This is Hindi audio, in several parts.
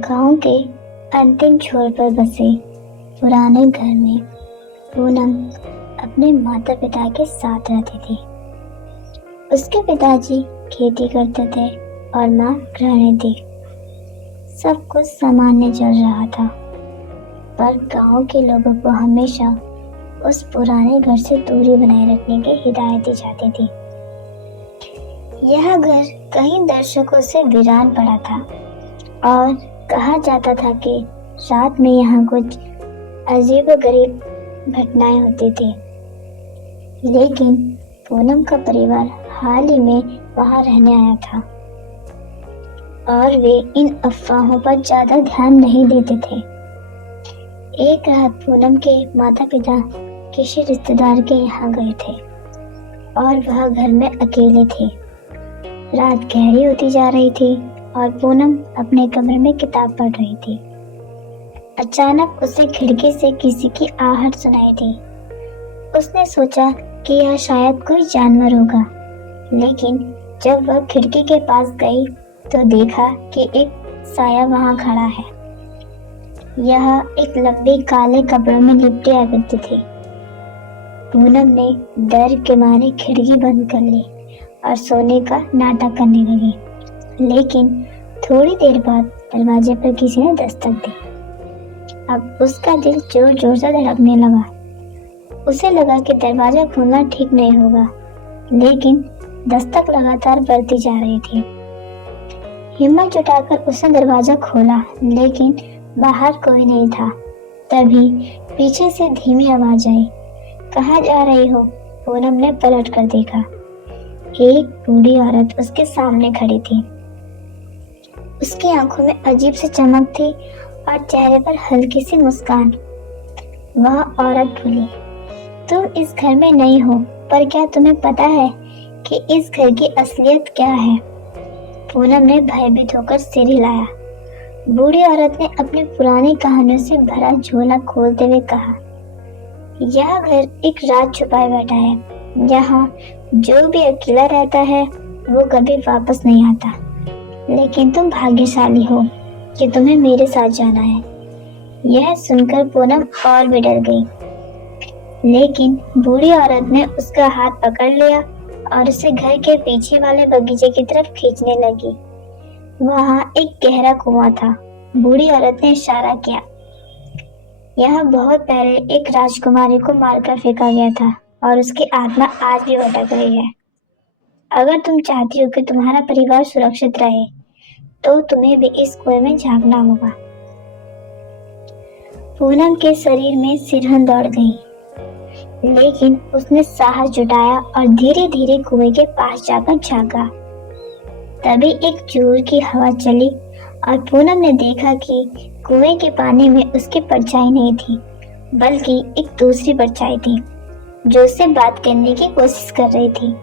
गांव के अंतिम छोर पर बसे पुराने घर में पूनम अपने माता पिता के साथ रहती थी। उसके पिताजी खेती करते थे और माँ गृहिणी थी। सब कुछ सामान्य चल रहा था, पर गांव के लोगों को हमेशा उस पुराने घर से दूरी बनाए रखने की हिदायत दी जाती थी। यह घर कई दशकों से वीरान पड़ा था और कहा जाता था कि रात में यहाँ कुछ अजीबोगरीब घटनाएं होती थी। लेकिन पूनम का परिवार हाल ही में वहां रहने आया था और वे इन अफवाहों पर ज्यादा ध्यान नहीं देते थे। एक रात पूनम के माता पिता किसी रिश्तेदार के यहाँ गए थे और वह घर में अकेले थे। रात गहरी होती जा रही थी और पूनम अपने कमरे में किताब पढ़ रही थी। अचानक उसे खिड़की से किसी की आहट सुनाई दी। उसने सोचा कि यह शायद कोई जानवर होगा, लेकिन जब वह खिड़की के पास गई तो देखा कि एक साया वहां खड़ा है। यह एक लंबे काले कपड़ों में लिपटे व्यक्ति थे। पूनम ने डर के मारे खिड़की बंद कर ली और सोने का नाटक करने लगी। लेकिन थोड़ी देर बाद दरवाजे पर किसी ने दस्तक दी। अब उसका दिल जोर जोर से धड़कने लगा। उसे लगा कि दरवाजा खोलना ठीक नहीं होगा, लेकिन दस्तक लगातार बढ़ती जा रही थी। हिम्मत जुटाकर उसने दरवाजा खोला, लेकिन बाहर कोई नहीं था। तभी पीछे से धीमी आवाज आई, कहाँ जा रही हो? पूनम ने पलट कर देखा। एक बूढ़ी औरत उसके सामने खड़ी थी। उसकी आंखों में अजीब सी चमक थी और चेहरे पर हल्की सी मुस्कान। वह औरत बोली, तुम इस घर में नहीं हो, पर क्या तुम्हें पता है कि इस घर की असलियत क्या है? पूनम ने भयभीत होकर सिर हिलाया। बूढ़ी औरत ने अपनी पुरानी कहानियों से भरा झोला खोलते हुए कहा, यह घर एक राज छुपाए बैठा है। यहाँ जो भी अकेला रहता है वो कभी वापस नहीं आता। लेकिन तुम भाग्यशाली हो कि तुम्हें मेरे साथ जाना है। यह सुनकर पूनम और भी डर गई, लेकिन बूढ़ी औरत ने उसका हाथ पकड़ लिया और उसे घर के पीछे वाले बगीचे की तरफ खींचने लगी। वहां एक गहरा कुआं था। बूढ़ी औरत ने इशारा किया। यहाँ बहुत पहले एक राजकुमारी को मारकर फेंका गया था और उसकी आत्मा आज भी भटक रही है। अगर तुम चाहती हो कि तुम्हारा परिवार सुरक्षित रहे, तो तुम्हें भी इस कुएं में झांकना होगा। पूनम के शरीर में सिरहन दौड़ गई, लेकिन उसने साहस जुटाया और धीरे धीरे कुएं के पास जाकर झांका। तभी एक जोर की हवा चली और पूनम ने देखा कि कुएं के पानी में उसकी परछाई नहीं थी, बल्कि एक दूसरी परछाई थी जो उससे बात करने की कोशिश कर रही थी।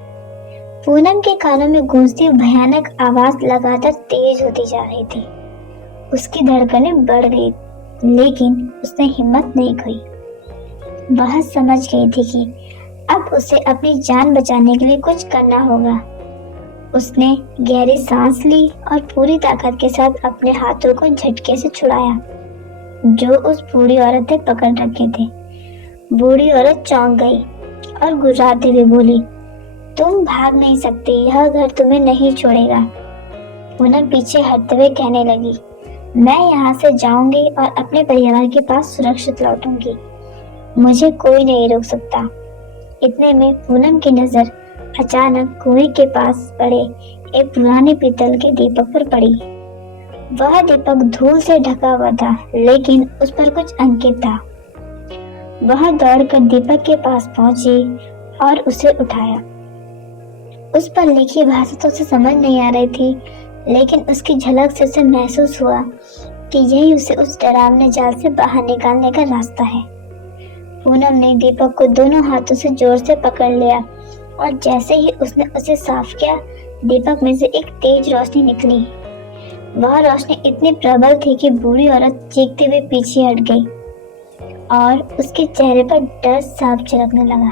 पूनम के कानों में गूंजती भयानक आवाज लगातार तेज होती जा रही थी। उसकी धड़कनें बढ़ गई, लेकिन उसने हिम्मत नहीं खोई। वह समझ गई थी कि अब उसे अपनी जान बचाने के लिए कुछ करना होगा। उसने गहरी सांस ली और पूरी ताकत के साथ अपने हाथों को झटके से छुड़ाया जो उस बूढ़ी औरत ने पकड़ रखे थे। बूढ़ी औरत चौंक गई और गुर्राते हुए बोली, तुम भाग नहीं सकते, यह घर तुम्हें नहीं छोड़ेगा। पूनम पीछे हटते हुए कहने लगी, मैं यहाँ से जाऊंगी और अपने परिवार के पास सुरक्षित लौटूंगी। मुझे कोई नहीं रोक सकता। इतने में पूनम की नजर अचानक कुएं के पास पड़े एक पुराने पीतल के दीपक पर पड़ी। वह दीपक धूल से ढका हुआ था, लेकिन उस पर कुछ अंकित था। वह दौड़कर दीपक के पास पहुंची और उसे उठाया। उस पर लिखी भाषा तो उसे समझ नहीं आ रही थी, लेकिन उसकी झलक से उसे महसूस हुआ कि यही उसे उस डरावने जाल से बाहर निकालने का रास्ता है। पूनम ने दीपक को दोनों हाथों से जोर से पकड़ लिया और जैसे ही उसने उसे साफ किया, दीपक में से एक तेज रोशनी निकली। वह रोशनी इतनी प्रबल थी कि बूढ़ी औरत चीखते हुए पीछे हट गई और उसके चेहरे पर डर साफ झलकने लगा।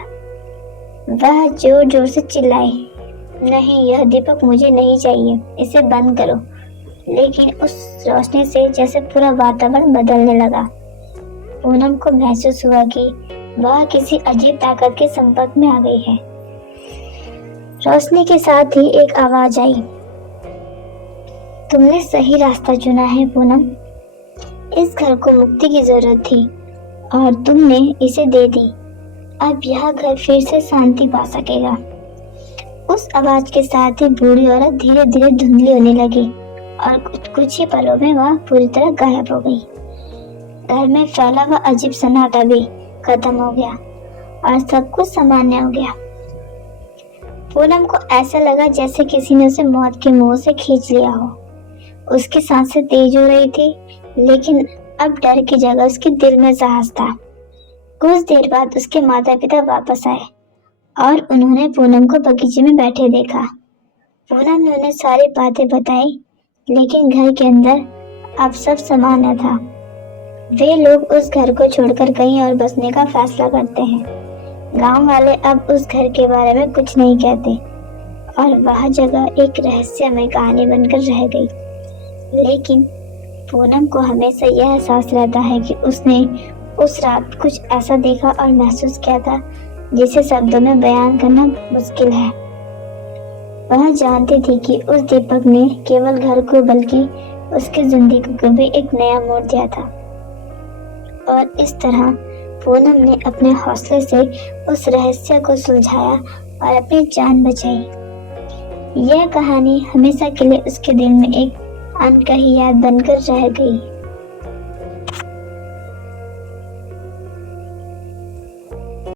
वह जोर जोर से चिल्लाई, नहीं, यह दीपक मुझे नहीं चाहिए, इसे बंद करो। लेकिन उस रोशनी से जैसे पूरा वातावरण बदलने लगा। पूनम को महसूस हुआ कि वह किसी अजीब ताकत के संपर्क में आ गई है। रोशनी के साथ ही एक आवाज आई, तुमने सही रास्ता चुना है पूनम। इस घर को मुक्ति की जरूरत थी और तुमने इसे दे दी। अब यह घर फिर से शांति पा सकेगा। उस आवाज के साथ ही बूढ़ी औरत धीरे धीरे धुंधली होने लगी और कुछ ही पलों में वह पूरी तरह गायब हो गई। घर में फैला हुआ अजीब सन्नाटा भी खत्म हो गया और सब कुछ सामान्य हो गया। पूनम को ऐसा लगा जैसे किसी ने उसे मौत के मुंह से खींच लिया हो। उसकी सांसें तेज हो रही थी, लेकिन अब डर की जगह उसके दिल में साहस था। कुछ देर बाद उसके माता पिता वापस आए और उन्होंने पूनम को बगीचे में बैठे देखा। पूनम ने उन्हें सारी बातें बताई, लेकिन घर के अंदर अब सब सामान्य था। वे लोग उस घर को छोड़कर कहीं और बसने का फैसला करते हैं। गांव वाले अब उस घर के बारे में कुछ नहीं कहते और वह जगह एक रहस्यमय कहानी बनकर रह गई। लेकिन पूनम को हमेशा यह एहसास रहता है कि उसने उस रात कुछ ऐसा देखा और महसूस किया था जिसे शब्दों में बयान करना मुश्किल है। वह जानती थी कि उस दीपक ने केवल घर को बल्कि उसकी जिंदगी को भी एक नया मोड़ दिया था। और इस तरह पूनम ने अपने हौसले से उस रहस्य को सुलझाया और अपनी जान बचाई। यह कहानी हमेशा के लिए उसके दिल में एक अनकही याद बनकर रह गई।